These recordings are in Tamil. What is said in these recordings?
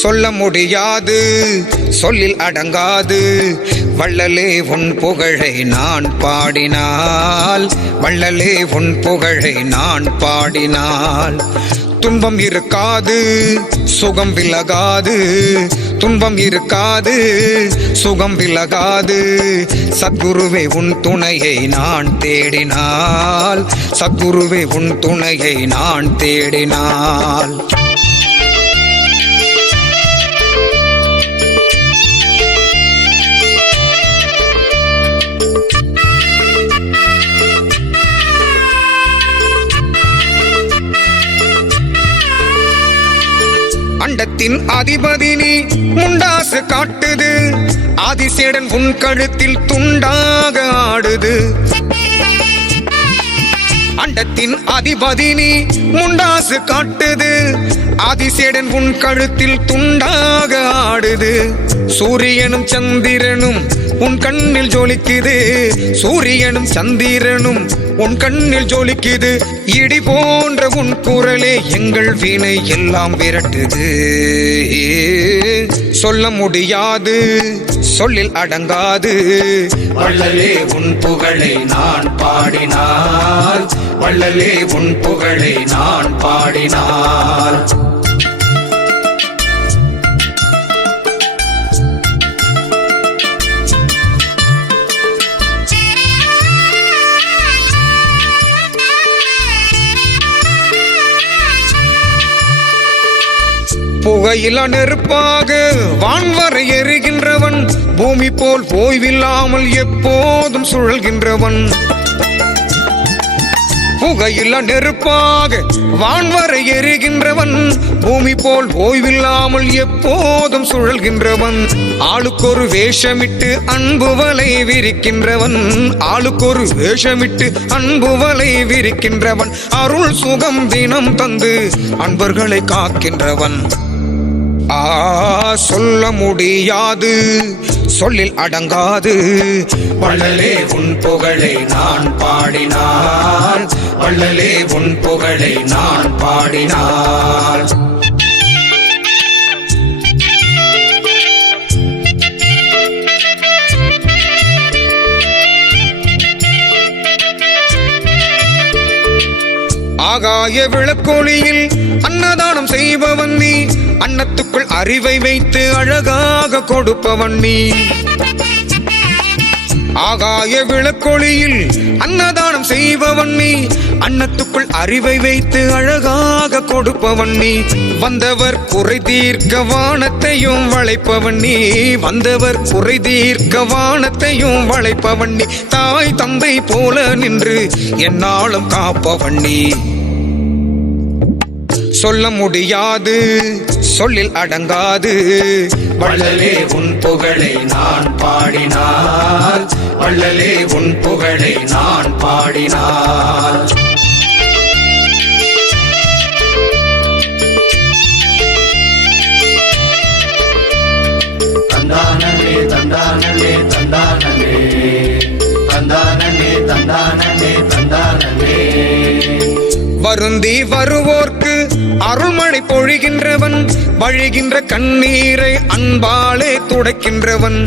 சொல்ல முடியாது சொல்லில் அடங்காது வள்ளலே உன் புகழை நான் பாடினால், வள்ளலே உன் புகழை நான் பாடினால் துன்பம் இருக்காது சுகம் விலகாது, துன்பம் இருக்காது சுகம் விலகாது. சத்குருவே உன் துணையை நான் தேடினால், சத்குருவே உன் துணையை நான் தேடினால். அண்டத்தின் அதிபதி நீ முண்டாசு காட்டுது, ஆதிசேடன் உன் கழுத்தில் துண்டாக ஆடுது. அண்டத்தின் அதிபதி நீ முண்டாசு காட்டுது, ஆதிசேடன் உன் கழுத்தில் துண்டாக ஆடுது. சூரியனும் சந்திரனும் உன் கண்ணில் ஜொலிக்குது, சூரியனும் சந்திரனும் உன் கண்ணில் ஜொலிக்குது. இடி போன்ற உன் குரலே எங்கள் வீணை எல்லாம் விரட்டுது. சொல்ல முடியாது சொல்லில் அடங்காது வள்ளலே உன் புகழை நான் பாடினால், வள்ளலே உன் புகழை நான் பாடினால். புகையில நெருப்பாக வான்வரை எரிகின்றவன், பூமி போல் ஓய்வில்லாமல் எப்போதும் சுழல்கின்றவன். புகையில நெருப்பாக வான்வரை எரிகின்றவன், பூமி போல் ஓய்வில்லாமல் எப்போதும் சுழல்கின்றவன். ஆளுக்கொரு வேஷமிட்டு அன்பு வலை விரிக்கின்றவன், ஆளுக்கொரு வேஷமிட்டு அன்பு வலை விரிக்கின்றவன். அருள் சுகம் தினம் தந்து அன்பர்களை காக்கின்றவன். சொல்ல முடியாது சொல்லில் அடங்காது வள்ளலே உன் புகழை நான் பாடினால், வள்ளலே உன் புகழை நான் பாடினால். ஆகாய விளக்கொளியில் அன்னதானம் செய்பவன் நீ, அன்னத்துக்குள் அறிவை வைத்து அழகாக கொடுப்பவன் நீ. ஆகாய விளக்கொளியில் அன்னதானம் செய்பவன் நீ, அன்னத்துக்குள் அறிவை வைத்து அழகாக கொடுப்பவன் நீ. வந்தவர் குறை தீர்க்க வானத்தையும் வளைப்பவன் நீ, வந்தவர் குறை தீர்க்க வானத்தையும் வளைப்பவன் நீ. தாய் தந்தை போல நின்று என்னாலும் காப்பவன் நீ. சொல்ல முடியாது சொல்லில் அடங்காது வள்ளலே உன் புகழை நான் பாடினால், வள்ளலே உன் புகழை நான் பாடினால். தந்தானமே தந்தானமே தந்தானமே தந்தானமே தந்தானமே தந்தானமே. வருந்தி வருவோர்க்கு அருள்மழை பொழிகின்றவன், வழிகின்ற கண்ணீரை அன்பாலே துடைக்கின்றவன்.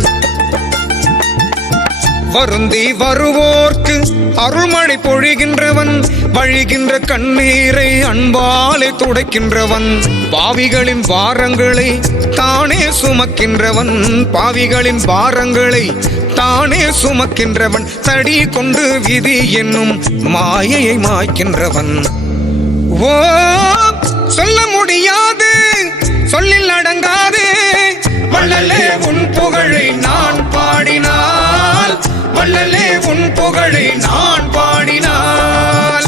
வருந்தி வருவோர்க்கு அருள்மழை பொழிகின்றவன், வழிகின்ற கண்ணீரை அன்பாலே துடைக்கின்றவன். பாவிகளின் பாரங்களை தானே சுமக்கின்றவன், பாவிகளின் பாரங்களை தானே சுமக்கின்றவன். தடி கொண்டு விதி என்னும் மாயையை மாய்க்கின்றவன். ஓ சொல்ல முடியாது சொல்லில் அடங்காது வள்ளலே உன் புகழை நான் பாடினால், வள்ளலே உன் புகழை நான் பாடினால்.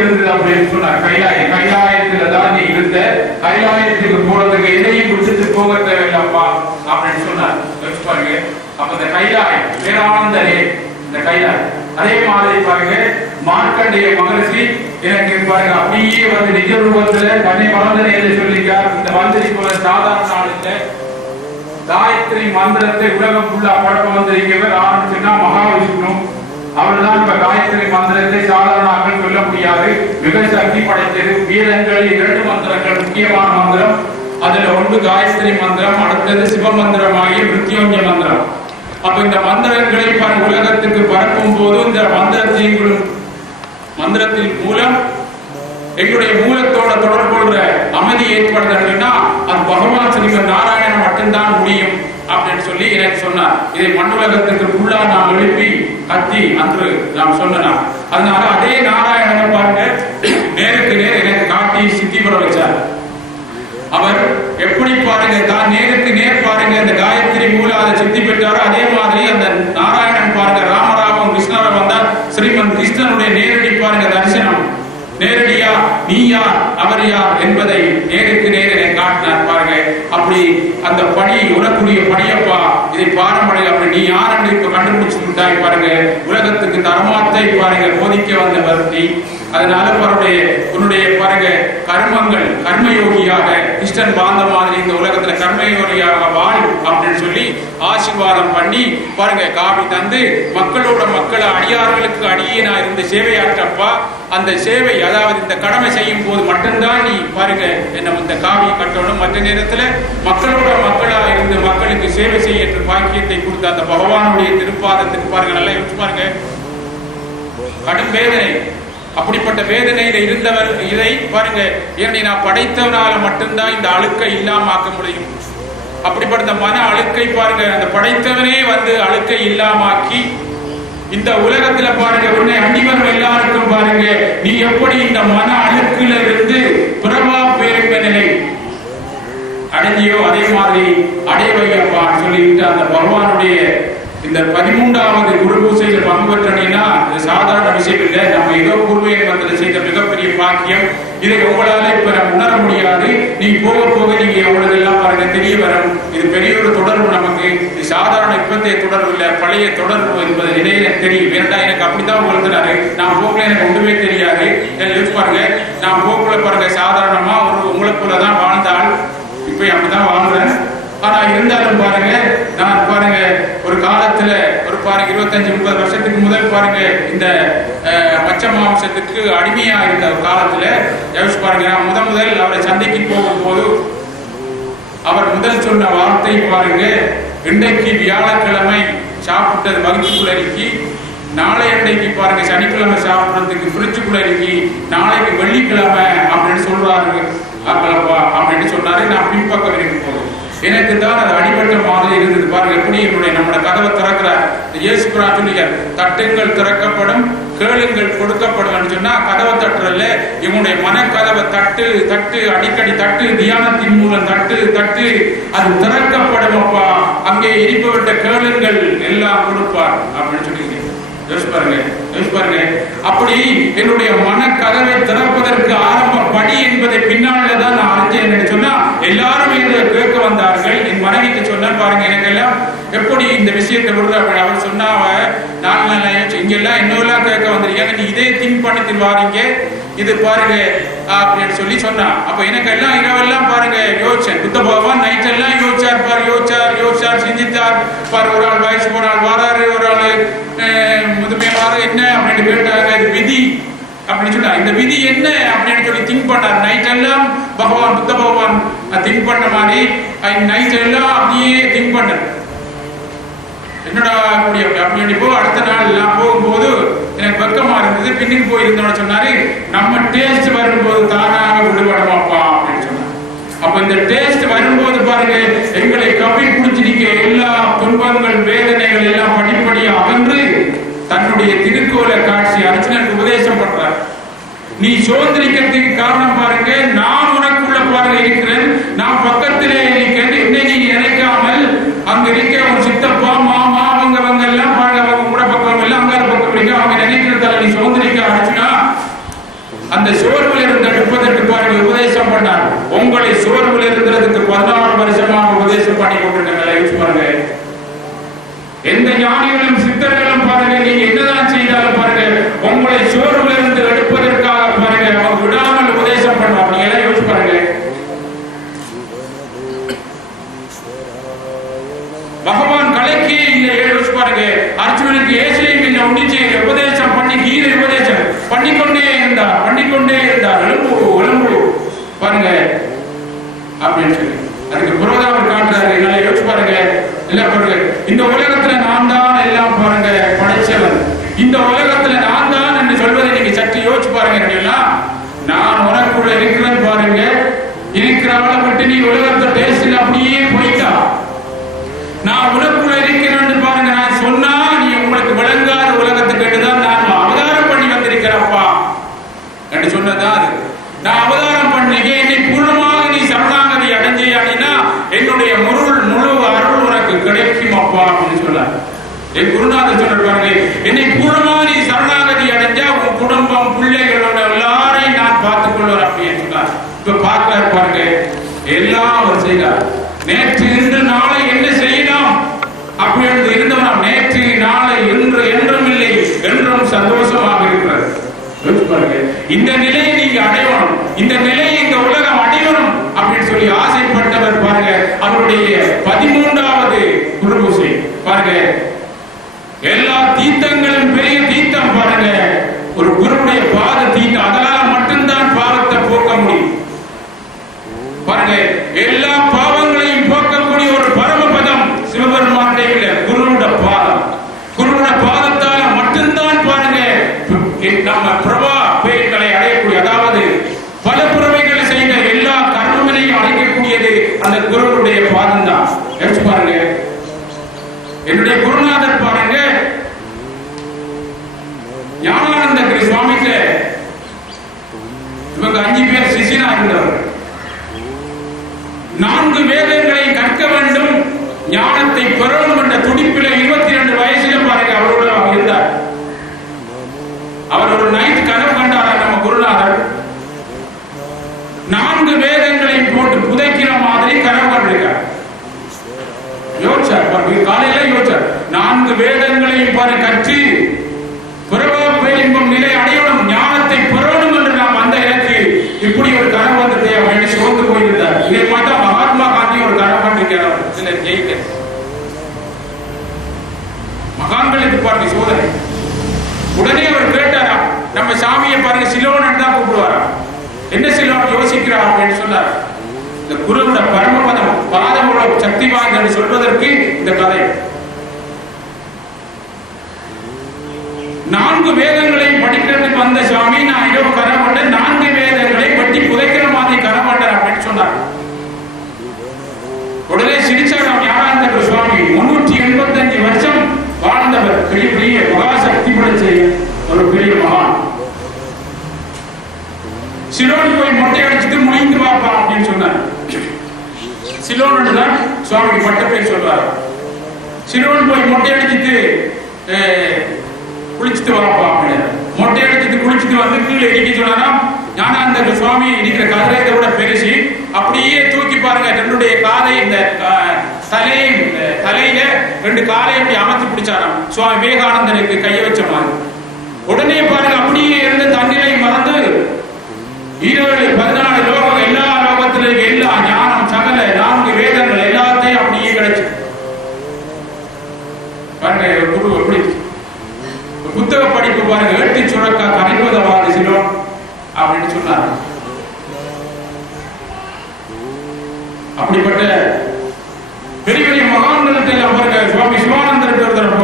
இருந்தது அப்படின்னு சொன்னார். கைலாயத்துல தான் நீ இருந்த, கைலாயத்துக்கு போறதுக்கு எதையும் முடிச்சுட்டு போக தேவையில்லப்பா அப்படின்னு சொன்னார். பாருங்க, அப்ப இந்த கைலாயம் பேரானந்தரே, இந்த கைலாயம். அதே மாதிரி பாருங்க மார்க்கண்டேய மகரிஷி எனக்கு பாருங்க அப்படியே வந்து நிஜ ரூபத்துல தன்னை வளர்ந்தனே சொல்லிக்கார். இந்த மந்திரி போல சாதாரண ஆளுங்க காயத்ரி மந்திரத்தை உலகம் ஃபுல்லா பழக்க வந்திருக்கவர் ஆரம்பிச்சுன்னா மகாவிஷ்ணு. அவர் தான் இப்ப காயத்ரி மந்திரத்தை சாதாரண ஆக்கள் சொல்ல முடியாது, மிக சக்தி படைத்தது. வீரங்களில் 2 மந்திரங்கள் முக்கியமான மந்திரம். அதுல ஒன்று காயத்ரி மந்திரம், அடுத்தது சிவ மந்திரமாகிய மிருத்யுஞ்சய மந்திரம். அப்ப இந்த மந்திரங்களை உலகத்துக்கு பரப்பும் போது இந்த மந்திரத்தின் மூலம் எங்களுடைய மூலத்தோட தொடர்பு கொள்ற அமைதி ஏற்படுது அப்படின்னா அது பகவான் ஸ்ரீமன் நாராயணன் மட்டும்தான் முடியும் அப்படின்னு சொல்லி எனக்கு சொன்னார். இதை மண்ணுலகத்துக்கு ஃபுல்லா நாம் எழுப்பி கத்தி அன்று நாம் சொன்னோம். அதனால அதே நாராயணனை பாருங்க நேருக்கு நேர் எனக்கு காட்டி சித்தி பெற வச்சார். அவர் எப்படி பாருங்க தான் நேருக்கு நேர் பாருங்க இந்த காயத்ரி மூலம் அதை சித்தி பெற்றாரோ அதே மாதிரி அந்த நாராயணன் பாருங்க ராமராமன் கிருஷ்ணரை வந்தார். ஸ்ரீமன் கிருஷ்ணனுடைய நேரடி பாருங்க தரிசனம், நேரடியா நீ யார் அவர் யார் என்பதை நேருக்கு நேரே காட்டினார் பாருங்க. அப்படி அந்த பணி உனக்குரிய பணியப்பா, இதை பாரம்பரிய அப்படி நீ யார் என்று இப்ப கண்டுபிடிச்சு விட்டாய் பாருங்க. உலகத்துக்கு தர்மத்தை பாருங்க போதிக்க வந்தவர் நீ. அதனால பாருடைய உன்னுடைய பாருங்க கர்மங்கள் கர்மயோகியாக கிருஷ்ணன் பாந்த மாதிரி இந்த உலகத்துல கர்மயோகியாக வாழ் அப்படின்னு சொல்லி ஆசீர்வாதம் பண்ணி பாருங்க காவி தந்து மக்களோட மக்களை அடியார்களுக்கு அடியே நான் இருந்து சேவையாற்றப்பா. அந்த சேவை அதாவது இந்த கடமை செய்யும் போது மட்டும்தான் நீ பாருங்க என்ன இந்த காவி கட்டணும். மற்ற நேரத்துல மக்களோட மக்களா இருந்து மக்களுக்கு சேவை செய்ய பாக்கியத்தை கொடுத்த அந்த பகவானுடைய திருப்பாதத்துக்கு பாருங்க நல்லா யோசிச்சு பாருங்க. கடும் வேதனை, அப்படிப்பட்ட வேதனையில இருந்தவர் இதை பாருங்க என்னை நான் படைத்தவனால மட்டும்தான் இந்த அழுக்கை இல்லாம ஆக்க முடியும். அப்படிப்பட்ட மன அழுக்கை பாருங்க அந்த படைத்தவனே வந்து அழுக்கை இல்லாமாக்கி இந்த உலகத்துல பாருங்க உன்னை அடிவரும் எல்லாருக்கும் பாருங்க நீ எப்படி இந்த மன அழுக்குல இருந்து பிரபா பேருங்க நிலை அடைஞ்சியோ அதே மாதிரி அடைவையப்பா சொல்லிட்டு அந்த பகவானுடைய இந்த 13வது குரு பூசையில பங்கு பெற்றீங்கன்னா இது சாதாரண விஷயம் இல்லை. நம்ம ஏதோ பூர்வீகத்தில் செய்த மிகப்பெரிய பாக்கியம். இதை உங்களால இப்ப உணர முடியாது. நீ போக போக நீங்க உங்களுக்கு எல்லாம் பாருங்க தெரிய வரும். இது பெரிய ஒரு தொடர்பு நமக்கு. இது சாதாரண இப்பத்தைய தொடர்பு இல்லை, பழைய தொடர்பு என்பது நிலையில தெரியும். ஏன்னா எனக்கு அப்படித்தான் உங்களுக்குனாரு. நான் போக்குல எனக்கு ஒன்றுமே தெரியாது. யோசிச்சு பாருங்க, நான் போக்குல பாருங்க சாதாரணமா ஒரு உங்களை போலதான் வாழ்ந்தால் இப்ப அப்படிதான் வாழ்றேன். ஆனா இருந்தாலும் பாருங்க நான் பாருங்க ஒரு காலத்துல ஒரு பாருங்க 25-30 வருஷத்துக்கு முதல் பாருங்க இந்த பச்சை மாംசத்துக்கு அடிமையா இருந்த ஒரு காலத்துல யோசிச்சு பாருங்க. நான் முதல் அவரை சந்தைக்கு போகும்போது அவர் முதல் சொன்ன வார்த்தை பாருங்க, இன்றைக்கு வியாழக்கிழமை சாப்பிட்டது வகுப்புக்குள்ள இருக்கி, நாளை அன்றைக்கு பாருங்க சனிக்கிழமை சாப்பிட்றதுக்கு ஃப்ரிட்ஜுக்குள்ள இருக்கி, நாளைக்கு வெள்ளிக்கிழமை அப்படின்னு சொல்றாரு அப்படின்னு சொன்னாரு. நான் பின்பக்கம் இருக்கு போதும் எனக்கு தான் அது அடிபட்ட மாதிரி இருந்தது பாருங்க. எப்படி என்னுடைய நம்மளோட கதவை திறக்கிறார் இயேசு பிரார்த்தனைகள், தட்டுங்கள் திறக்கப்படும், கேளுங்கள் கொடுக்கப்படும் சொன்னா கதவை தட்டுறல்ல, இவனுடைய மனக்கதவை தட்டு தட்டு அடிக்கடி தட்டு, தியானத்தின் மூலம் தட்டு தட்டு, அது திறக்கப்படும் அப்பா. அங்கே இருப்பவற்ற கேளுங்கள் எல்லாம் கொடுப்பார் அப்படின்னு சொல்லி பாருங்க. அப்படி என்னுடைய மனக்கதவை திறப்பதற்கு ஆரம்ப படி என்பதை பின்னால்தான் நான் அறிஞ்சேன் சொன்னா எல்லாரும் கேட்க வந்தார்கள். என் மனைவிக்கு சொன்ன பாருங்க எனக்கு எல்லாம் எப்படி இந்த விஷயத்தை விடுற அப்படி அவர் சொன்னாவ நான் இங்கெல்லாம் இன்னொல்லாம் கேட்க வந்திருக்கேன், நீ இதே திங்க் பண்ணி வாரீங்க இது பாருங்க அப்படின்னு சொல்லி சொன்னான். அப்ப எனக்கு எல்லாம் இரவெல்லாம் பாருங்க யோசிச்சேன். புத்த பகவான் நைட் எல்லாம் யோசிச்சார் பாரு, யோசிச்சார் சிந்தித்தார் பாரு. ஒரு ஆள் வயசு ஒரு ஆள் வாராரு, ஒரு ஆள் முதுமையா வார என்ன அப்படின்னு கேட்டாங்க. இது விதி அப்படின்னு சொன்னா இந்த விதி என்ன அப்படின்னு சொல்லி திங்க் பண்ணார். நைட் எல்லாம் பகவான் புத்த பகவான் திங்க் பண்ண மாதிரி நைட் எல்லாம் அப்படியே திங்க் பண்ண என்னடா அப்படி போ. அடுத்த நாள் நான் போகும்போது எனக்கு வெக்கமா இருந்தது. பின்னுக்கு போயிருந்தோட சொன்னாரு, நம்ம டேஸ்ட் வரும்போது தானாக விடுபடமாப்பா அப்படின்னு சொன்னார். அப்ப இந்த டேஸ்ட் வரும்போது பாருங்க எங்களை கப்பி பிடிச்சிருக்க எல்லா துன்பங்கள் வேதனைகள் எல்லாம் படிப்படியா அகன்று தன்னுடைய திருக்கோளை காட்சி அர்ஜுனனுக்கு உபதேசம் பண்றார். நீ சோதரிக்கிறதுக்கு காரணம் பாருங்க, நான் உனக்குள்ள பாருங்க இருக்கிறேன், நான் பக்கத்திலே இருக்கிறேன். என்னை நீ நினைக்காமல் அங்க இருக்க ஒரு சித்தப்பா மாமா அவங்க எல்லாம் பாருங்க, அவங்க கூட பக்கம் எல்லாம் அங்கார பக்கம் இருக்க அவங்க நினைக்கிறதால நீ சோதரிக்க அர்ஜுனா அந்த சோர்வில் இருந்து எடுப்பதற்கு பாருங்கள் உபதேசம் பண்ணார். உங்களை சோர்வில் இருக்கிறதுக்கு 16 வருஷமாக உபதேசம் பண்ணி கொண்டிருக்காங்க. யோசிச்சு பாருங்க. எந்த ஞானிகளும் சித்தர்களும் பாருங்க, நீங்க என்னதான் செய்தாலும் பாருங்க, உங்களை சோர்வில் இருந்து எடுப்பதற்காக பாருங்க அவங்க விடாமல் உபதேசம் பண்ணுவாங்க. நீங்க எல்லாம் யோசிச்சு பாருங்க. பகவான் கலைக்கு இல்லை, யோசிச்சு பாருங்க. அர்ஜுனனுக்கு ஏசியும் இல்லை, ஒன்னிச்சு உபதேசம் பண்ணி கீதை உபதேசம் பண்ணிக்கொண்டே இருந்தார். எலும்பு பாருங்க அப்படின்னு சொல்லி அதுக்கு புரோதாவர் காட்டுறாரு. என்னால யோசிச்சு பாருங்க. இல்ல பாருங்க, இந்த உலகத்துல நான் தான் எல்லாம் பாருங்க படைச்சவன், இந்த உலகத்துல நான் தான் என்று சொல்வதை நீங்க சற்று யோசிச்சு பாருங்க. நான் உனக்குள்ள இருக்கிறேன் பாருங்க, இருக்கிற ஆளை விட்டு நீ உலகத்தை பேசல அப்படியே போயிட்டா. நான் உனக்குள்ள இருக்கிறேன் பாருங்க, நான் சொன்னா நீ உங்களுக்கு விளங்காத உலகத்துக்கு கேட்டுதான் நான் அவதாரம் பண்ணி வந்திருக்கிறப்பா என்று சொன்னதா அது. நான் அவதாரம் பண்ணீங்க, என்னை பூர்ணமாக நீ சரணாகதி அடைஞ்சி அப்படின்னா என்னுடைய முழு அருள் உனக்கு கிடைக்கும் அப்பா அப்படின்னு சொன்னார். என் குருநாதர் சொன்னார் பாருங்க, என்னை பூர்ணமாக நீ சரணாகதி அடைஞ்சா உன் குடும்பம் பிள்ளைகளோட எல்லாரையும் நான் பார்த்துக் கொள்வேன் அப்படின்னு சொன்னார். இப்ப பார்க்கிறார் பாருங்க, எல்லாம் அவர் செய்தார். நேற்று இன்று நாளை என்ன செய்யலாம் அப்படி என்று இருந்தவன் நேற்று நாளை இன்று என்றும் இல்லை, என்றும் சந்தோஷமாக இருக்கிறார். இந்த நிலையை நீங்க அடையணும், இந்த நிலையை இந்த உலகம் அடையணும் அப்படின்னு சொல்லி ஆசைப்பட்டவர் பாருங்க. அவருடைய 13வது குரு பூசை பாருங்க. எல்லா தீர்த்தங்களும் பெரிய தீர்த்தம் பாருங்க ஒரு குருவுடைய பாத தீர்த்தம். அதனால மட்டும்தான் பாவத்தை போக்க முடியும் பாருங்க. எல்லா பாவங்களையும் போக்கக்கூடிய ஒரு பரமபதம் சிவபெருமானுடைய குருவோட பாதம். குருவோட பாதத்தால மட்டும்தான் பாருங்க நம்ம பிரபா பேய்களை அடையக்கூடிய, அதாவது பல புறவைகளை செய்த எல்லா கர்மங்களையும் அடைக்கக்கூடியது அந்த குருவுடைய பாதம் தான். யோசிச்சு பாருங்க. என்னுடைய குருநாதர் பாருங்க ஞானானந்தகிரி சுவாமிக்கு இவங்க 5 பேர் சிஷியனா இருந்தவர். 4 வேதங்களை கற்க வேண்டும், ஞானத்தை பெறணும் என்ற துடிப்பில 22 வயசுல பாருங்க அவரோட இருந்தார். அவர் ஒரு நைட் கனவு கண்டார். நம்ம குருநாதர் 4 வேதங்களை போட்டு புதைக்கிற மாதிரி கனவு கண்டிருக்கார். யோசிச்சார் காலையில யோசிச்சார், 4 வேதங்களையும் பாரு கற்று பிறவாம் நிலை அடையணும், ஞானத்தை பெறணும் என்று நாம் அந்த எனக்கு இப்படி ஒரு கனவு வந்ததே அப்படின்னு சோர்ந்து போயிருந்தார். இதை பார்த்தா மகாத்மா காந்தி ஒரு கனவு கண்டிருக்கிறார். சிலர் ஜெயிக்க மகான்களுக்கு பாருங்க சோதனை. உடனே அவர் கேட்டாரா, நம்ம சாமியை பாருங்க சிலோன் தான் கூப்பிடுவாரா, என்ன சிலோன் யோசிக்கிறார் அப்படின்னு சொன்னார். இந்த குருவோட பரமபதம் பாதம் சக்தி வாய்ந்த சொல்வதற்கு இந்த கதை. 4 வேதங்களையும் படிக்கிறதுக்கு வந்த சாமி நான் ஏதோ கரமண்ட 4 வேதங்களை பற்றி புதைக்கிற மாதிரி கரமண்டர் அப்படின்னு சொன்னார். உடனே சிரிச்சார் ஞானானந்த சுவாமி. 385 வருஷம் வாழ்ந்தவர், பெரிய மகாசக்தி படைச்ச ஒரு பெரிய மகான். சிலோன் போய் மொட்டை அடிச்சுட்டு முடிந்து வாப்பா அப்படின்னு சொன்னார். சிலோன் தான் சுவாமி பட்ட பேர் சொல்றாரு. சிலோன் போய் மொட்டை அடிச்சுட்டு குளிச்சுட்டு வாப்பா அப்படின்னு மொட்டை அடிச்சுட்டு குளிச்சுட்டு வந்து கீழே இடிக்க சொன்னாரா. ஞானானந்த சுவாமி இருக்கிற கதிரையை விட பெருசி அப்படியே தூக்கி பாருங்க. தன்னுடைய காலை இந்த தலையில 2 காலை அப்படி அமர்த்தி பிடிச்சாராம். சுவாமி விவேகானந்தருக்கு கையை வச்ச மாதிரி. உடனே பாருங்க அப்படியே இருந்து தன்னிலை மறந்து 14 லோகம், எல்லா லோகத்திலும் எல்லா ஞானம் சகல 4 வேதங்கள் எல்லாத்தையும் அப்படியே கிடைச்சு பாருங்க. குரு எப்படி புத்தக படிப்பு பாருங்க. 8 சுரக்கா 50 சிலோன் அப்படின்னு சொன்னார். அப்படிப்பட்ட பெரிய பெரிய மகான்கள் பாருங்க. சுவாமி சிவானந்தர் ஒருத்தர்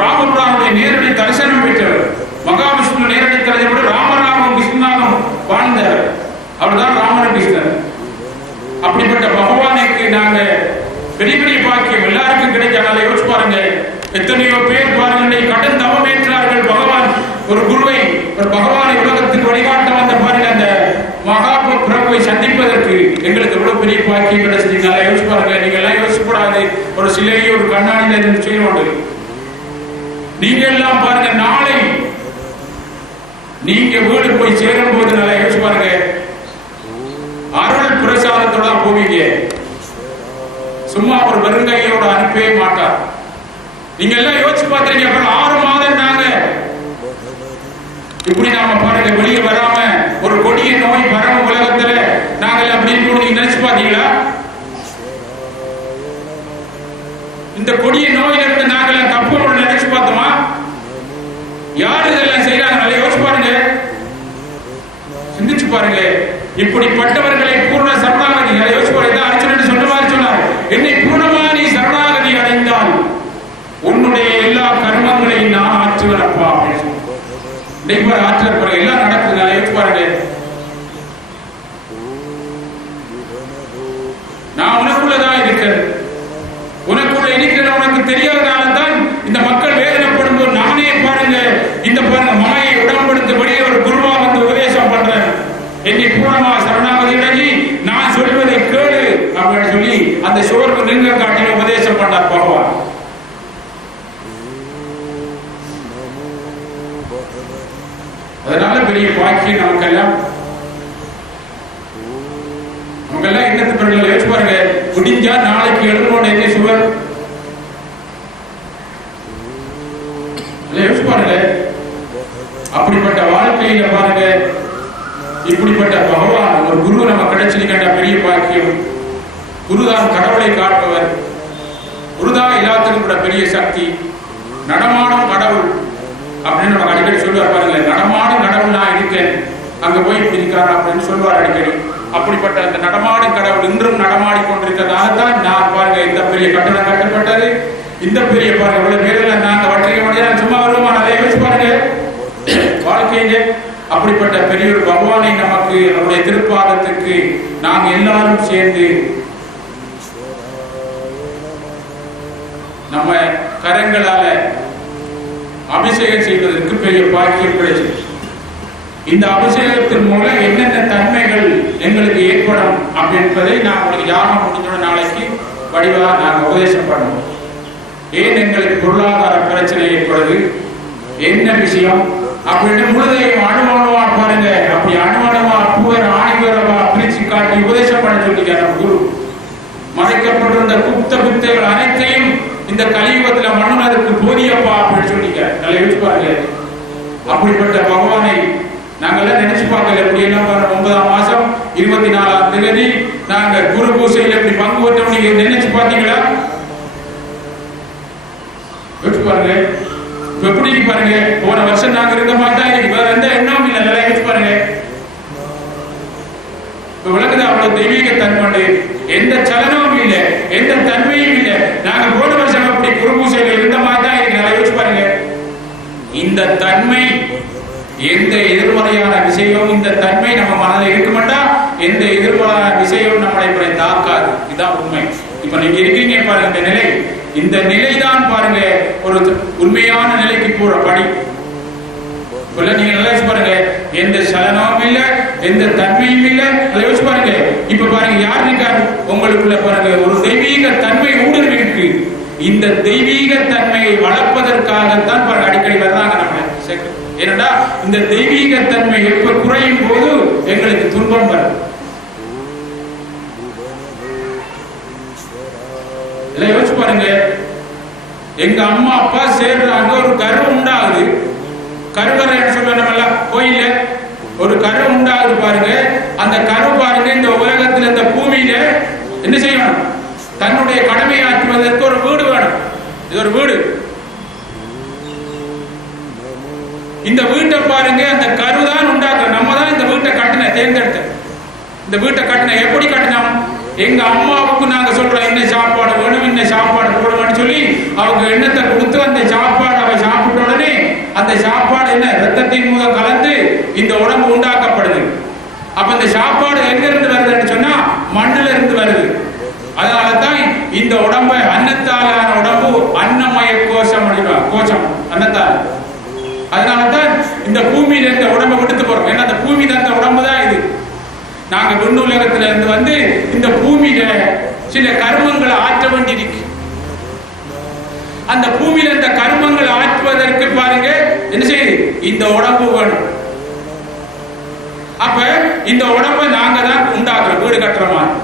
ராமபுரானுடைய நேரடி தரிசனம் பெற்றவர். மகாவிஷ்ணு நேரடி தரிசனம் ராமராமம் கிருஷ்ணாகம் வாழ்ந்தவர். அவர்தான் ராமன் கிருஷ்ணர். அப்படிப்பட்ட பகவானுக்கு நாங்க பெரிய பெரிய பாக்கியம் எல்லாருக்கும் கிடைக்காத யோசிச்சு பாருங்க. எத்தனையோ பேர் பாருங்க கடன் தவம் ஏற்றார்கள். பகவான் ஒரு குருவை, ஒரு பகவானை உலகத்துக்கு வழிகாட்ட வந்த பாருங்க அந்த மகா பிரபுவை சந்திப்பதற்கு எங்களுக்கு எவ்வளவு பெரிய பாக்கியம் கிடைச்சிருக்கீங்க. யோசிச்சு பாருங்க. நீங்க எல்லாம் யோசிக்க கூடாது. ஒரு சிலையை ஒரு கண்ணாடியில இருந்து செய்யணும். நீங்க எல்லாம் பாருங்க நாளை நீங்க வீடு போய் சேரும் போது நல்லா யோசிச்சு பாருங்க, அருள் பிரசாதத்தோட போவீங்க. சும்மா ஒரு வெறுங்கையோட அனுப்பவே மாட்டார். நீங்க எல்லாம் யோசிச்சு பார்த்திருக்கீங்க. அப்புறம் 6 மாதம் நாங்க இப்படி நாம பாருங்க வெளியே வராம ஒரு கொடிய நோய் வராம உலகத்துல நாங்கள் அப்படின்னு நீங்க நினைச்சு பாத்தீங்களா? இந்த கொடிய நோயில இருந்து நாங்கள் தப்பு நினைச்சு பார்த்தோமா? யாரு இதெல்லாம் செய்யறாங்க? நல்லா யோசிச்சு பாருங்க, சிந்திச்சு பாருங்க. இப்படிப்பட்டவர்களை பூர்ண சரணாகதி யோசிச்சு பாருங்க. அர்ஜுனன் சொன்ன மாதிரி சொன்னார், என்னை பூர்ணமா நீ சரணாகதி அடைந்தால் உன்னுடைய எல்லா கர்மங்களையும் நான் ஆற்றுவனப்பா அப்படின்னு சொல்லி ஆற்ற எல்லாம் நடக்குது. நல்லா யோசிச்சு பாருங்க. நான் உனக்குள்ளதான் இருக்கிறேன், உனக்குள்ள இருக்கிற உனக்கு தெரியாதனால தான் இந்த மக்கள் வேதனைப்படும் போது நானே பாருங்க இந்த பாருங்க மாயை உடம்படுத்தபடி ஒரு குருவா வந்து உபதேசம் பண்றேன். என்னை பூர்ணமா சரணாகதி அடைஞ்சி நான் சொல்வதை கேளு அப்படின்னு சொல்லி அந்த சோர்வு நீங்க காட்டி உபதேசம் பண்ணார் பகவான். அதனால பெரிய பாக்கியம் நமக்கெல்லாம். நமக்கெல்லாம் என்னத்து பிறகு யோசிச்சு பாருங்க, முடிஞ்சா நாளைக்கு எழுதணும் என்ன சுவர் யோசிச்சு பாருங்க. அப்படிப்பட்ட வாழ்க்கையில பாருங்க, இப்படிப்பட்ட பகவான் ஒரு குரு நம்ம கிடைச்சிருக்கின்ற பெரிய பாக்கியம். குருதான் கடவுளை காட்டுபவர், குருதான் எல்லாத்துக்கும் கூட பெரிய சக்தி. நடமாடும் கடவுள் அப்படின்னு நம்ம அடிக்கடி சொல்லுவார் பாருங்க. நடமாடும் கடவுள் நான் இருக்கேன், அங்க போய் பிடிக்கிறார் அப்படின்னு சொல்லுவார் அடிக்கடி. அப்படிப்பட்ட அந்த நடமாடும் கடவுள் இன்றும் நடமாடி கொண்டிருக்கிறதால தான் நான் பாருங்க இந்த பெரிய கட்டணம் கட்டப்பட்டது. இந்த பெரிய பாருங்க இவ்வளவு பேரெல்லாம் நாங்க வட்டிக்க முடியாது, சும்மா வருமா? நல்லா யோசிச்சு பாருங்க வாழ்க்கையில. அப்படிப்பட்ட பெரிய ஒரு பகவானை நமக்கு நம்முடைய திருப்பாதத்துக்கு நாங்க எல்லாரும் சேர்ந்து நம்ம கரங்களால அபிஷேகம் செய்வதற்கு பெரிய பாக்கியம் கிடைச்சது. இந்த அபிஷேகத்தின் மூலம் என்னென்ன தன்மைகள் எங்களுக்கு ஏற்படும் அப்படின்றதை நான் உங்களுக்கு யாகம் முடிஞ்சோட நாளைக்கு வடிவாக நாங்கள் உபதேசம் பண்ணுவோம். ஏன் எங்களுக்கு பொருளாதார பிரச்சனை ஏற்படுது, என்ன விஷயம் அப்படின்னு முழுதையும் அணுவணுவா பாருங்க. அப்படி அணுவணுவா பூவர் ஆணிவரவா பிரிச்சு காட்டி உபதேசம் பண்ண சொல்லிட்டார் குரு. மறைக்கப்பட்டிருந்த குப்த வித்தைகள் அனைத்தையும் இந்த கலியுகத்துல மன்னருக்கு போதியப்பா அப்படின்னு சொல்லிக்க. நல்லா யோசிச்சு பாருங்க. அப்படிப்பட்ட பகவானை நாங்கெல்லாம் நினைச்சு பார்க்கல. எப்படி என்ன 9ஆம் மாசம் 24ஆம் தேதி நாங்க குரு பூசையில் எப்படி பங்கு பெற்றோம் நீங்க நினைச்சு பார்த்தீங்களா? யோசிச்சு பாருங்க. எப்படி பாருங்க, போன வருஷம் நாங்க இருந்த மாதிரி தான் இன்னைக்கு வேற எந்த எண்ணமும் இல்லை. நல்லா யோசிச்சு பாருங்க. விளக்குது அவ்வளவு தெய்வீக தன்மை, எந்த சலனமும் இல்லை, எந்த தன்மையும் இல்லை. நாங்க போன வருஷம் அப்படி குரு பூசையில் இருந்த மாதிரி தான் இருக்கு. நல்லா யோசிச்சு பாருங்க. இந்த தன்மை எந்த எதிர்மறையான விஷயம், இந்த தன்மை நம்ம மனதில் இருக்க மாட்டா எந்த எதிர்மறையான விஷயம் நம்மளை தாக்காது. இதுதான் உண்மை. இப்ப நீங்க இருக்கீங்க பாருங்க இந்த நிலை, இந்த நிலைதான் பாருங்க ஒரு உண்மையான நிலைக்கு போற படி. நீங்க நல்லா யோசிச்சு பாருங்க. எந்த சலனமும் இல்ல, எந்த தன்மையும் இல்ல. யோசிச்சு பாருங்க. இப்ப பாருங்க யார் இருக்காரு உங்களுக்குள்ள பாருங்க, ஒரு தெய்வீக தன்மை ஊடுருவி இருக்கு. இந்த தெய்வீக தன்மையை வளர்ப்பதற்காகத்தான் பாருங்க அடிக்கடி வர்றாங்க நம்ம. ஏனென்றா இந்த தெய்வீக தன்மை எப்ப குறையும் போது எங்களுக்கு துன்பம் வரும். யோசிச்சு பாருங்க. எங்க அம்மா அப்பா சேர்றாங்க, ஒரு கரு உண்டாகுது. கருவறை சொல்ல கோயில ஒரு கரு உண்டாகுது பாருங்க. அந்த கரு பாருங்க இந்த உலகத்தில் இந்த பூமியில என்ன செய்யணும், தன்னுடைய கடமையாற்றுவதற்கு ஒரு வீடு வேணும். இது ஒரு வீடு. இந்த வீட்டை பாருங்க, அந்த கருதான் உண்டாக்குற. நம்ம தான் இந்த வீட்டை கட்டின தேர்ந்தெடுத்த. இந்த வீட்டை கட்டின எப்படி கட்டினோம்? எங்க அம்மாவுக்கு நாங்க சொல்றோம் என்ன சாப்பாடு வேணும், என்ன சாப்பாடு போடுவோம்னு சொல்லி அவங்க எண்ணத்தை கொடுத்து அந்த சாப்பாடு அவ சாப்பிட்ட உடனே அந்த சாப்பாடு என்ன ரத்தத்தின் மூலம் கலந்து இந்த உடம்பு உண்டாக்கப்படுது. அப்ப இந்த சாப்பாடு எங்க இருந்து வருதுன்னு சொன்னா மண்ணுல இருந்து வருது. அதனாலதான் இந்த உடம்பு அன்னத்தாலான உடம்பு அன்னமய கோஷம் கோஷம் அன்னத்தால். அதனாலதான் இந்த பூமியில இந்த உடம்பை விடுத்து போறோம். ஏன்னா அந்த பூமி தான் இந்த உடம்பு தான் இது. நாங்க விண்ணுலகத்துல இருந்து வந்து இந்த பூமியில சில கர்மங்களை ஆற்ற வேண்டியிருக்கு. அந்த பூமியில இந்த கர்மங்களை ஆற்றுவதற்கு பாருங்க என்ன செய்யுது, இந்த உடம்பு வேணும். அப்ப இந்த உடம்பை நாங்க தான் உண்டாக்குறோம், வீடு கட்டுற மாதிரி.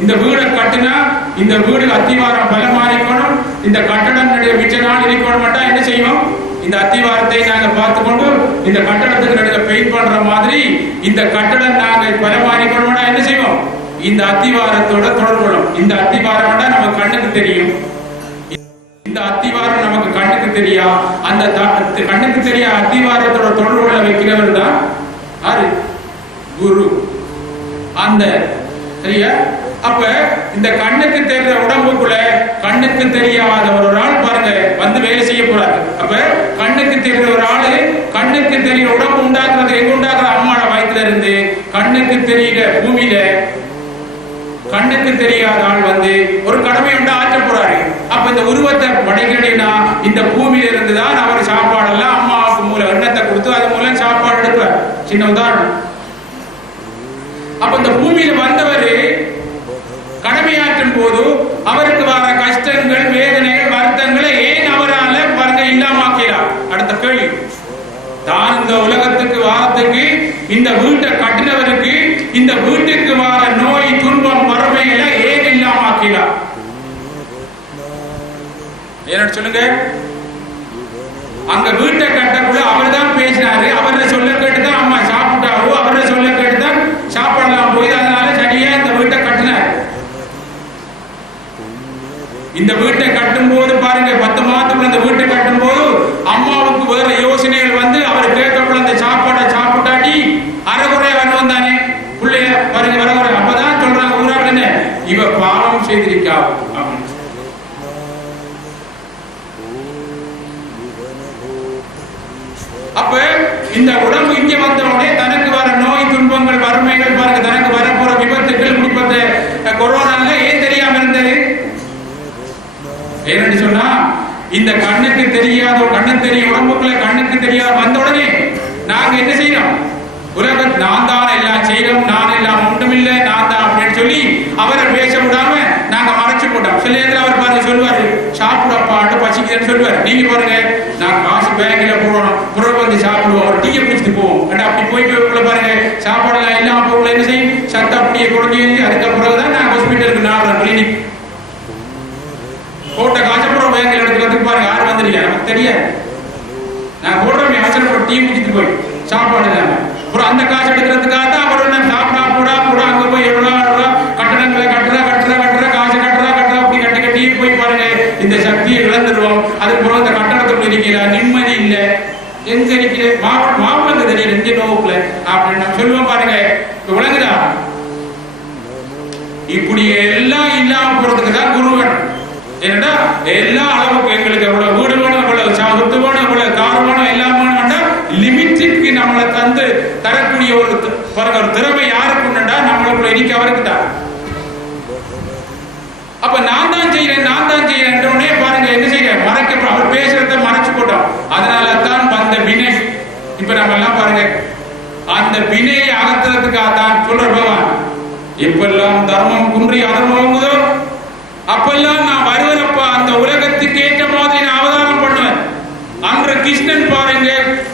இந்த வீடை கட்டினா இந்த வீடு அத்திவாரம் பலமா இருக்கணும், இந்த கட்டடம் மிச்ச நாள் இருக்கணும். என்ன செய்வோம்? இந்த அத்திவாரத்தை நாங்க பார்த்துக்கொண்டு இந்த கட்டடத்துக்கு நடுக்க பெயிண்ட் பண்ற மாதிரி இந்த கட்டடம் நாங்க பலமா இருக்கணும். என்ன செய்வோம்? இந்த அத்திவாரத்தோட தொடர்புடும். இந்த அத்திவாரம் நமக்கு கண்ணுக்கு தெரியும், இந்த அத்திவாரம் நமக்கு கண்ணுக்கு தெரியா. அந்த கண்ணுக்கு தெரியா அத்திவாரத்தோட தொடர்புகளை வைக்கிறவர் தான் யாரு? குரு. அந்த சரியா? அப்ப இந்த கண்ணுக்கு தெரிகிற உடம்புக்குள்ள கண்ணுக்கு தெரியாத ஒரு ஆள் பாருங்க வந்து வேலை செய்ய போறாரு. அப்ப கண்ணுக்கு தெரிகிற ஒரு ஆளு கண்ணுக்கு தெரிகிற உடம்பு உண்டாக்குறது எங்க உண்டாக்குற? அம்மாவோட வயிற்றுல இருந்து. கண்ணுக்கு தெரிகிற பூமியில கண்ணுக்கு தெரியாத ஆள் வந்து ஒரு கடமை உண்டா ஆற்ற போறாரு. அப்ப இந்த உருவத்தை படைக்கணும்னா இந்த பூமியில இருந்து தான் அவர் சாப்பாடெல்லாம் அம்மாவுக்கு மூலம் எண்ணத்தை கொடுத்து அது மூலம் சாப்பாடு எடுக்கிறார். சின்ன உதாரணம். அப்ப இந்த பூமியில வந்தவர் கடமையாற்றும் போது அவருக்கு வர கஷ்டங்கள், வேதனைகள், வருத்தங்களை ஏன் அவரால் பாருங்க இல்லாமக்கிறார்? அடுத்த கேள்வி தான் இந்த உலகத்துக்கு வாரத்துக்கு இந்த வீட்டை கட்டினவருக்கு இந்த வீட்டுக்கு வர நோய், துன்பம், வறுமைகளை ஏன் இல்லாமக்கிறார்? என்ன சொல்லுங்க? அங்க வீட்டை கட்டக்குள்ள அவர் தான் பேசினாரு, அவரை சொல்ல கேட்டுதான் அம்மா சாப்பிட்டாவோ, அவரை சொல்ல கேட்டுதான் சாப்பிடலாம் போய், அதனால சரியா இந்த வீட்டை கட்டினார். இந்த வீட்டை கட்டும் போது பாருங்க 10 மாதத்துக்குள்ள இந்த வீட்டை கட்டும் போது அம்மாவுக்கு வேற யோசனைகள் வந்து அவர் கேட்கக்குள்ள அந்த சாப்பாடை சாப்பிட்டாடி அறகுறை வருவன் தானே பிள்ளைய பாருங்க வரகுறை. அப்பதான் சொல்றாங்க ஊராக என்ன இவ பாவம் செய்திருக்கா அப்படின்னு. அப்ப இந்த உடம்பு இங்க வந்தவுடனே தனக்கு வர நோய், துன்பங்கள், வறுமைகள் பாருங்க, தனக்கு வரப்போற விபத்துகள், குடிப்பத்த கொரோனால ஏன் தெரியாம இருந்தது? ஏன்னு சொன்னா இந்த கண்ணுக்கு தெரியாத, கண்ணு தெரியும் உடம்புக்குள்ள கண்ணுக்கு தெரியாத வந்த உடனே நாங்க என்ன செய்யறோம்? உலகம் நான் தான் எல்லாம் செய்யறோம், நான் எல்லாம் ஒன்றுமில்லை, நான் தான் அப்படின்னு சொல்லி அவரை பேச விடாம நாங்க மறைச்சு போட்டோம். சில நேரத்தில் அவர் பாருங்க சொல்லுவாரு, சாப்பிடப்பாட்டு பசிக்கிறேன்னு சொல்லுவாரு. நீங்க பாருங்க, நான் காசு பேங்க்ல போடணும், புறவு வந்து சாப்பிடுவோம், ஒரு டீயை குடிச்சிட்டு போவோம். அப்படி போயிட்டு பாருங்க சாப்பாடுலாம் இல்லாம போகல என்ன செய்யும்? சத்த அப்படியே குறைஞ்சி அதுக்கு பிறகுதான் நான் ஹாஸ்பிட்டலுக்கு நான் கிளினிக் போட்ட காசப்புறம் பேங்க்ல எடுத்துக்கிறதுக்கு பாருங்க யாரும் வந்துருக்கா நமக்கு தெரியாது. நான் போடுறோம் அவசரப்பட்டு டீ குடிச்சிட்டு போய் சாப்பாடு இல்லாம அப்புறம் அந்த காசு எடுக்கிறதுக்காக தான் அவர் சாப்பிடா போடா போடா அங்க போய் எவ்வளோ கட்டணங்களை கட்டுறா காசு கட்டுறா அப்படி கட்டி போய் பாருங்க இந்த சக்தியை இழந்துருவோம். அதுக்கு பிறகு இந்த கட்டணத்துக்குள்ள இருக்கிற நிம்மதி இல்லை, எங்க இருக்கிற மாப்பிளங்க தெரியல எங்க நோக்குல அப்படின்னு நம்ம சொல்லுவோம். பாருங்க விளங்குதா? இப்படி எல்லாம் இல்லாம போறதுக்கு தான் குரு வேணும். என்னடா எல்லா அளவுக்கு எங்களுக்கு எவ்வளவு வீடு வேணும், எவ்வளவு சொத்து வேணும், எவ்வளவு கார் வேணும், எல்லாம் வேணும்னா லிமிட்டுக்கு நம்மளை தந்து தரக்கூடிய ஒரு பாருங்க ஒரு திறமை யாருக்கு உண்டா? நம்மளுக்குள்ள இன்னைக்கு அவருக்கு தான். அப்ப நான் தான் செய்யறேன் பாருங்க என்ன செய்யறேன்? மறைக்க அவர் பேசுறத மறைச்சு போட்டோம். அதனால தான் வந்த வினை. இப்ப நம்ம எல்லாம் பாருங்க அந்த வினையை அகற்றுறதுக்காக தான் சொல்ற பகவான், எப்பெல்லாம் தர்மம் குன்றி அதர்மங்குதோ அப்பெல்லாம் நான் வருவனப்பா, அந்த உலகத்துக்கு ஏற்ற மாதிரி நான் அவதாரம் பண்ணுவேன். அன்று கிருஷ்ணன் பாருங்க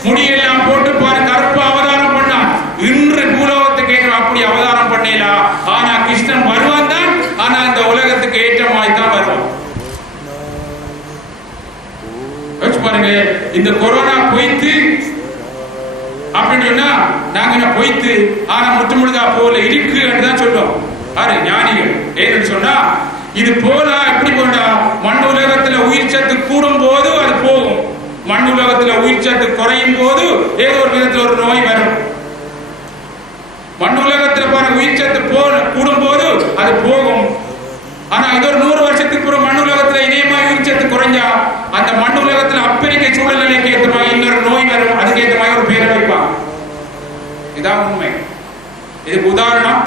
முடியெல்லாம் போட்டு பாருங்க கருப்பு அவதாரம் பண்ணான். இன்று பூலோகத்துக்கு ஏற்ற அப்படி அவதாரம் பண்ணலாம். ஆனா கிருஷ்ணன் வருவான் தான், ஆனா இந்த உலகத்துக்கு ஏற்ற மாதிரி தான் வருவான். பாருங்க இந்த கொரோனா பொய்த்து அப்படின்னு சொன்னா நாங்க பொய்த்து ஆனா முற்றுமுழுதா போல இருக்கு தான் சொல்லுவோம். ஆறு ஞானிகள் ஏன்னு சொன்னா இது போல எப்படி போனா மண் உலகத்துல உயிர் சத்து கூடும் போது அது போகும், மண் உலகத்துல உயிர் சத்து குறையும் போது ஏதோ ஒரு விதத்துல ஒரு நோய் வரும். மண் உலகத்துல பாருங்க உயிர் சத்து கூடும் போது அது போகும். ஆனா இது ஒரு 100 வருஷத்துக்கு பிறகு மண் உலகத்துல இதேமா உயிர் சத்து குறைஞ்சா அந்த மண் உலகத்துல அப்பரிக்க சூழ்நிலைக்கு ஏற்ற மாதிரி இன்னொரு நோய் வரும், அதுக்கு ஏற்ற மாதிரி ஒரு பேரை வைப்பாங்க. இதான் உண்மை. இதுக்கு உதாரணம்,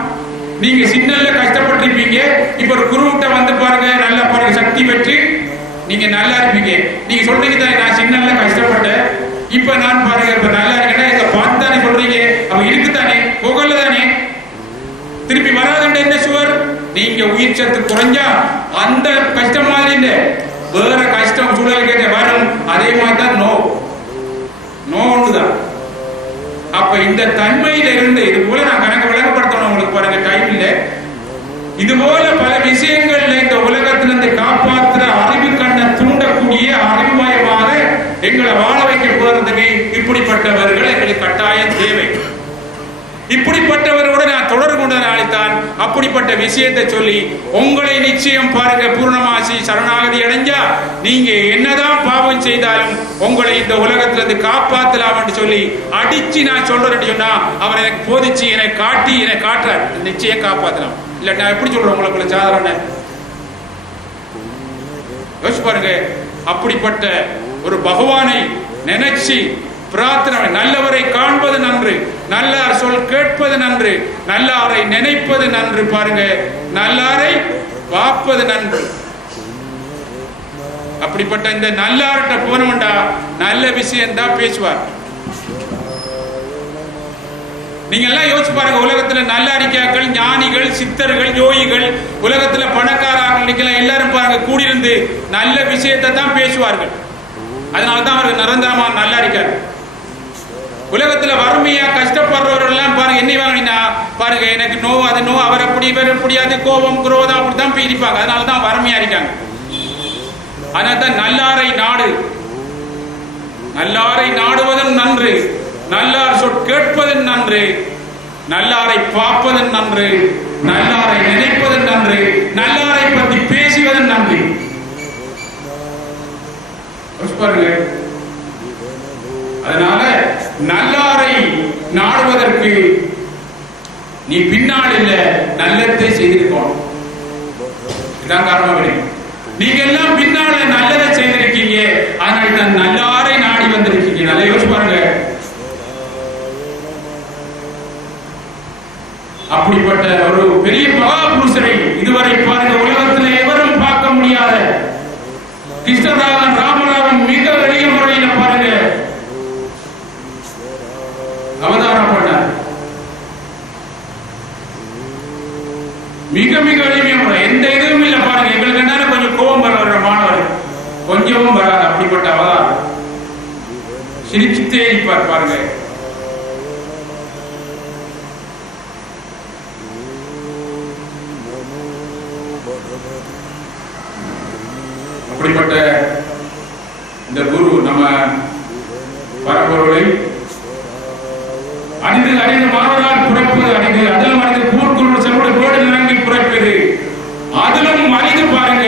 நீங்க சின்னல்ல கஷ்டப்பட்டிருப்பீங்க, இப்ப ஒரு குருவிட்ட வந்து பாருங்க நல்லா பாருங்க சக்தி பெற்று நீங்க நல்லா இருப்பீங்க. நீங்க சொல்றீங்க தான் நான் சின்னல்ல கஷ்டப்பட்டேன், இப்ப நான் பாருங்க இப்ப நல்லா இருக்கேன்னா இதை பார்த்து தானே சொல்றீங்க. அவன் இருக்குதானே புகழ்ல தானே திருப்பி வராதுன்ற என்ன சுவர்? நீங்க உயிர் சத்து குறைஞ்சா அந்த கஷ்டம் மாதிரி இல்லை, வேற கஷ்டம் சூழல் கேட்ட வரும். அதே மாதிரி தான் நோ ஒன்றுதான். அப்ப இந்த தன்மையில இருந்து இது போல நான் கணக்கு விளங்கப்படுத்தணும் உங்களுக்கு, பாருங்க டைம் இல்ல. இது போல பல விஷயங்கள்ல இந்த உலகத்திலிருந்து காப்பாற்றுற அறிவு கண்ணை தூண்டக்கூடிய அறிவுமயமாக எங்களை வாழ வைக்க போறதுக்கு இப்படிப்பட்டவர்கள் எங்களுக்கு கட்டாயம் தேவை. இப்படிப்பட்டவரோடு நான் தொடர்பு கொண்டதனால்தான் அப்படிப்பட்ட விஷயத்தை சொல்லி உங்களை நிச்சயம் பாருங்க பூர்ணமாசி சரணாகதி அடைஞ்சா நீங்க என்னதான் பாவம் செய்தாலும் உங்களை இந்த உலகத்திலிருந்து காப்பாத்தலாம் என்று சொல்லி அடிச்சு நான் சொல்றேன்னு சொன்னா அவர் எனக்கு போதிச்சு எனக்கு காட்டி எனக்கு காட்டுறார், நிச்சயம் காப்பாத்தலாம். இல்ல நான் எப்படி சொல்றேன் உங்களுக்குள்ள சாதாரண யோசிச்சு பாருங்க. அப்படிப்பட்ட ஒரு பகவானை நினைச்சு பிரார்த்தனை, நல்லவரை காண்பது நன்று, நல்லார் சொல் கேட்பது நன்று, நல்லாரை நினைப்பது நன்று, பாருங்க நல்லாரை பார்ப்பது நன்று. அப்படிப்பட்ட இந்த நல்லார்கிட்ட போனோம்டா நல்ல விஷயம் தான் பேசுவார். நீங்க எல்லாம் யோசிச்சு பாருங்க, உலகத்துல நல்ல அடிக்காக்கள், ஞானிகள், சித்தர்கள், யோகிகள், உலகத்துல பணக்காரர்கள் எல்லாரும் பாருங்க கூடியிருந்து நல்ல விஷயத்தை தான் பேசுவார்கள். அதனால்தான் அவர்கள் நிரந்தரமா நல்லா இருக்காரு. உலகத்துல வறுமையா கஷ்டப்படுறவர்கள் எல்லாம் பாருங்க என்ன வாங்கினா பாருங்க எனக்கு நோ அது நோ அவர் அப்படி இவர் இப்படி அது கோபம் குரோதம் அப்படித்தான் பிரிப்பாங்க. அதனாலதான் வறுமையா இருக்காங்க. அதனால்தான் நல்லாரை நாடு, நல்லாரை நாடுவதும் நன்று, நல்லார் சொற் கேட்பதும் நன்று, நல்லாரை பார்ப்பதும் நன்று, நல்லாரை நினைப்பதும் நன்று, நல்லாரை பற்றி பேசுவதும் நன்று. அதனால நல்லாரை நாடுவதற்கு நீ பின்னால் இல்ல நல்லத்தை செய்திருக்கோம். இதான் காரணம். நீங்க எல்லாம் பின்னால நல்லதை செய்திருக்கீங்க, அதனால தான் நல்லாரை நாடி வந்திருக்கீங்க. நல்லா யோசிச்சு பாருங்க. அப்படிப்பட்ட ஒரு பெரிய மகாபுருஷரை இதுவரை பாருங்க உலகத்தில் எவரும் பார்க்க முடியாத கிருஷ்ணராகவன் ராமராவன் மிக எளிய முறையில பாருங்க அவதாரம் பண்ணார். மிக மிக எளிமைய முறை, எந்த இதுவும் இல்லை பாருங்க. எங்களுக்கு என்ன கொஞ்சம் கோபம் வர மாணவர் கொஞ்சமும் வராது. அப்படிப்பட்ட அவதாரம் சிரிச்சுட்டே இருப்பார் பாருங்க. அப்படிப்பட்ட இந்த குரு நம்ம பரம்பொருளை அணிந்து அணிந்து மாணவரால் புறப்பது அணிந்து அதிலும் அணிந்து பூர்க்குள் செல்வோடு கோடு நிறங்கி புறப்பது அதிலும் அணிந்து பாருங்க.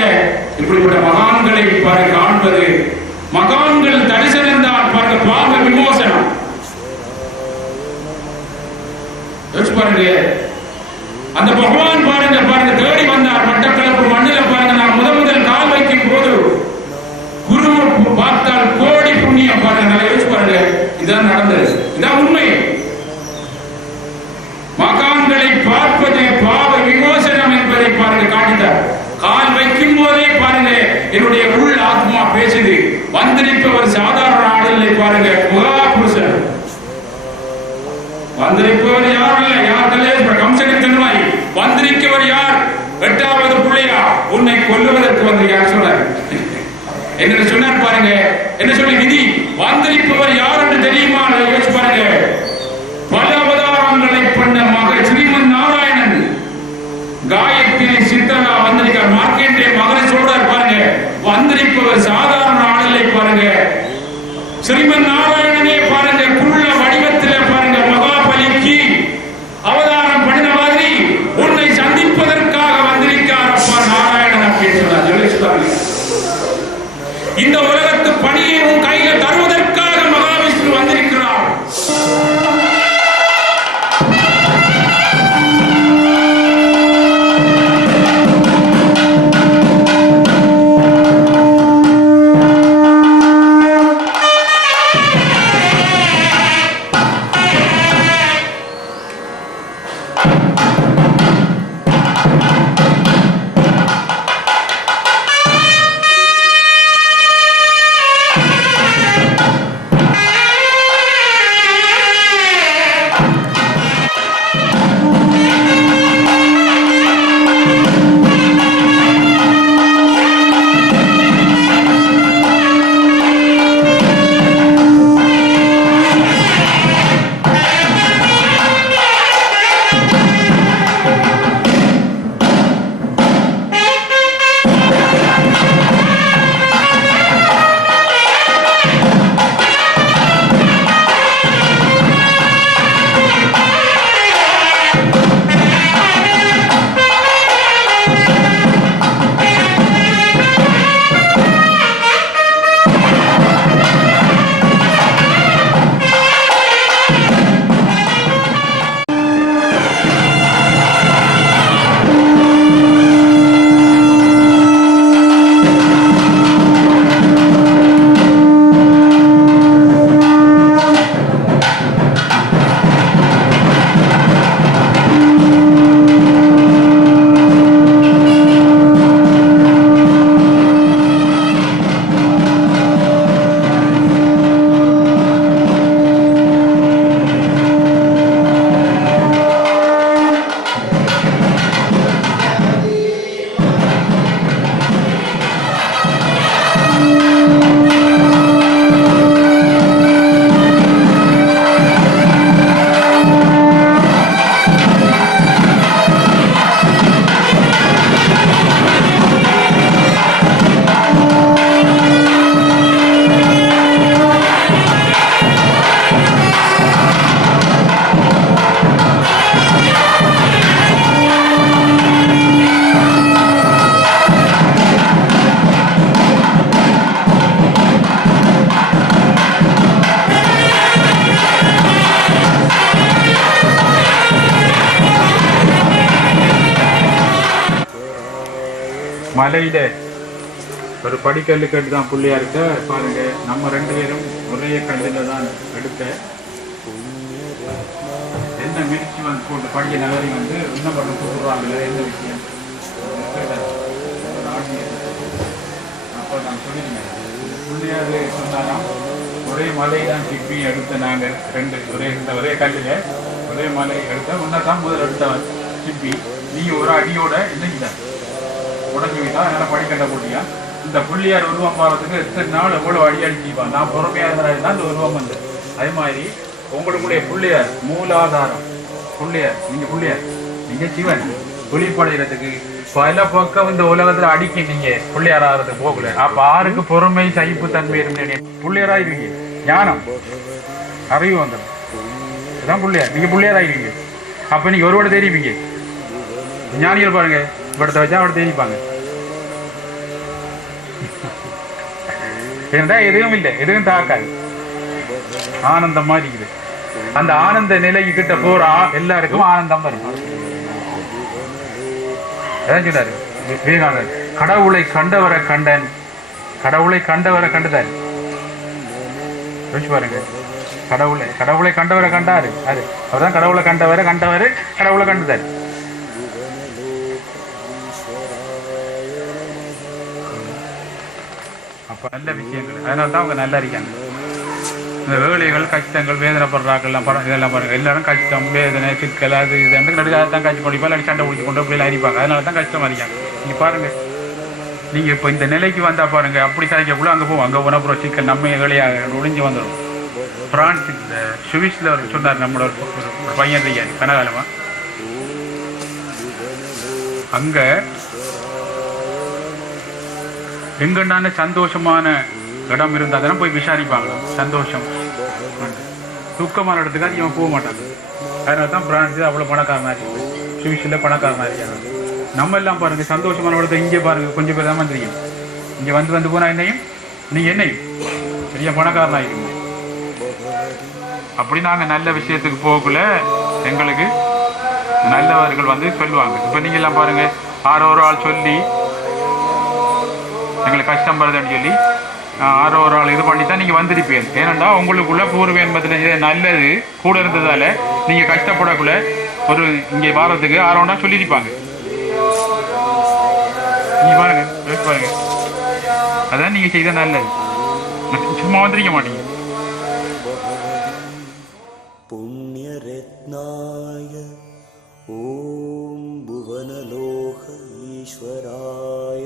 இப்படிப்பட்ட மகான்களை பாருங்க காண்பது, மகான்கள் தரிசனம் தான் பாருங்க பாவ விமோசனம். யோசிச்சு பாருங்க. அந்த பகவான் பாருங்க பாருங்க தேடி வந்தார் மட்டக்களப்பு மண்ணில பாருங்க. நான் முதல் கால் வைக்கும் போது குரு பார்த்தால் கோடி புண்ணியம் பாருங்க. நல்லா யோசிச்சு பாருங்க. இதான் நடந்தது, இதான் உண்மை. மகான்களை பார்ப்பது பாவ விமோசனம் என்பதை பாருங்க காட்டிட்டார். கால் வைக்கும் போதே பாருங்க என்னுடைய உள் ஆத்மா பேசுது. வந்திருப்பவர் சாதாரண ஆள் இல்லை பாருங்க, மகாபுருஷர். வந்திருப்பவர் யார் இல்ல, யார் கம்சனை தன்மாய் வந்திருக்கவர் யார்? 8வது பிள்ளையா உன்னை கொல்லுவதற்கு வந்து யார் சொன்னார்? என்ன சொன்னார் பாருங்க. என்ன சொல்லி விதி வந்திருப்பவர் யார் என்று தெரியுமா? யோசிச்சு பாருங்க. பல அவதாரங்களை பண்ண மகள் ஸ்ரீமன் நாராயணன் காயத்ரி சித்தரா வந்திருக்கார். மார்க்கெட்டே மகனை சொல்றார் பாருங்க. வந்திருப்பவர் சாதாரண ஆளில்லை பாருங்க. ஸ்ரீமன் நாராயணனே பாருங்க குள்ள வடிவத்திலே பாருங்க மகாபலிக்கு அவதாரம் பண்ணின மாதிரி உன்னை சந்திப்பதற்காக வந்திருக்கார் அப்பா நாராயணன் அப்படின்னு சொன்னார். இந்த உலகத்து பணியை உன் கையில தருவதற்காக மகாவிஷ்ணு வந்திருக்கிறார். மலையில ஒரு படிக்கல்லு கட்டு தான் புள்ளியா இருக்க பாருங்க. நம்ம 2 பேரும் ஒரே கல்லில் தான் எடுத்த என்ன மிதிச்சு வந்து போட்டு படிக்க நகரி வந்து இன்னும் பண்ண கூப்பிடுவாங்கல்ல என்ன விஷயம் அப்போ நான் சொல்லியிருந்தேன். புள்ளியாரு சொன்னாலும் ஒரே மலை தான் சிப்பி எடுத்த நாங்கள் 2 ஒரே கல்லில் ஒரே மலை எடுத்த ஒன்றா தான் முதல் எடுத்தவன் சிப்பி. நீ ஒரு அடியோட இல்லைங்க உடஞ்சி விட்டா அதனால படிக்கட்ட போட்டியா இந்த புள்ளியார் உருவம் பாவத்துக்கு எத்தனை நாள் எவ்வளோ அடி அடிச்சுப்பான். நான் பொறுமையாக தான் இந்த உருவம் வந்து அதே மாதிரி உங்களுடைய புள்ளியார் மூலாதாரம் புள்ளியார். நீங்க சிவன் ஒளிப்படைகிறதுக்கு பல பக்கம் இந்த உலகத்துல அடிக்க நீங்க புள்ளியார் ஆகிறதுக்கு போகல. அப்ப ஆருக்கு பொறுமை சகிப்பு தன்மை இருந்து புள்ளியாராயிருவீங்க. ஞானம் அறிவு வந்துடும். இதுதான் புள்ளியார். நீங்க புள்ளியாராயிருவீங்க. அப்ப நீங்க ஒருவட தெரிவிப்பீங்க. ஞானிகள் பாருங்க இவடத்தை வச்சா அவட தெரிவிப்பாங்க. ஏன்னா எதுவும் இல்லை, எதுவும் தாக்காது. ஆனந்தமா இருக்குது. அந்த ஆனந்த நிலைக்கு கிட்ட போறா எல்லாருக்கும் ஆனந்தம் வரும். சொன்னாரு விவேகானந்தர், கடவுளை கண்டவரை கண்டன், கடவுளை கண்டவரை கண்டுதாரு. பாருங்க, கடவுளை கண்டவரை கண்டாரு. அவர்தான் கடவுளை கண்டவரை கடவுளை கண்டுதாரு. அப்ப நல்ல விஷயங்கள். அதனால தான் அவங்க நல்லா இருக்காங்க. இந்த வேலைகள் கஷ்டங்கள் வேதனைப்படுறாங்கலாம் இதெல்லாம் பாருங்க. எல்லாரும் கஷ்டம் வேதனை சிக்கல் அது இது நடுக்காக தான் காய்ச்சி கொண்டிப்பா இல்லாட்டி சண்டை பிடிச்சி கொண்டு அப்படிலாம் அரிப்பாங்க. அதனால தான் கஷ்டமா இருக்காங்க. நீங்கள் பாருங்க, நீங்கள் இப்போ இந்த நிலைக்கு வந்தால் பாருங்க அப்படி சாய்க்கக்குள்ள அங்கே போவோம். அங்கே போனால் அப்புறம் சிக்கல் நம்ம வேலையாக ஒழிஞ்சு வந்துடும். பிரான்ஸ் இந்த சுவிஸில் அவர் சொன்னார், நம்மளோட ஒரு பையன் இருக்காரு கனகாலமாக. அங்கே எங்கண்டான சந்தோஷமான இடம் இருந்தால் தானே போய் விசாரிப்பாங்க. சந்தோஷம் துக்கமான இடத்துக்கு அது இவன் போக மாட்டாங்க. அதனால தான் பிரான்ஸ் அவ்வளோ பணக்காரனாக இருக்குது, சுவிஸில் பணக்காரனாக இருக்காங்க. நம்ம எல்லாம் பாருங்கள் சந்தோஷமான இடத்த இங்கே பாருங்கள் கொஞ்சம் பேர் தான் வந்துருக்கீங்க. இங்கே வந்து போனால் என்னையும் நீங்கள் என்னையும் பெரிய பணக்காரனாக இருக்கீங்க. அப்படி நாங்கள் நல்ல விஷயத்துக்கு போகக்குள்ள எங்களுக்கு நல்லவர்கள் வந்து சொல்லுவாங்க. இப்போ நீங்கள் எல்லாம் பாருங்கள் ஆரோ ஒரு ஆள் சொல்லி எங்களுக்கு கஷ்டம் வருதுன்னு சொல்லி ஆரோ ஒரு ஆள் இது பண்ணி தான் நீங்கள் வந்திருப்பீங்க. ஏனெண்டா உங்களுக்குள்ள பூர்வ என்பதில் நல்லது கூட இருந்ததால் நீங்கள் கஷ்டப்படக்குள்ள ஒரு இங்கே வாரத்துக்கு ஆரோண்டா சொல்லியிருப்பாங்க. நீங்கள் பாருங்க அதான் நீங்கள் செய்த நல்லது. சும்மா வந்திருக்க மாட்டீங்க. புண்ணிய ரத்னாய ஓம் புவனலோக ஈஸ்வராய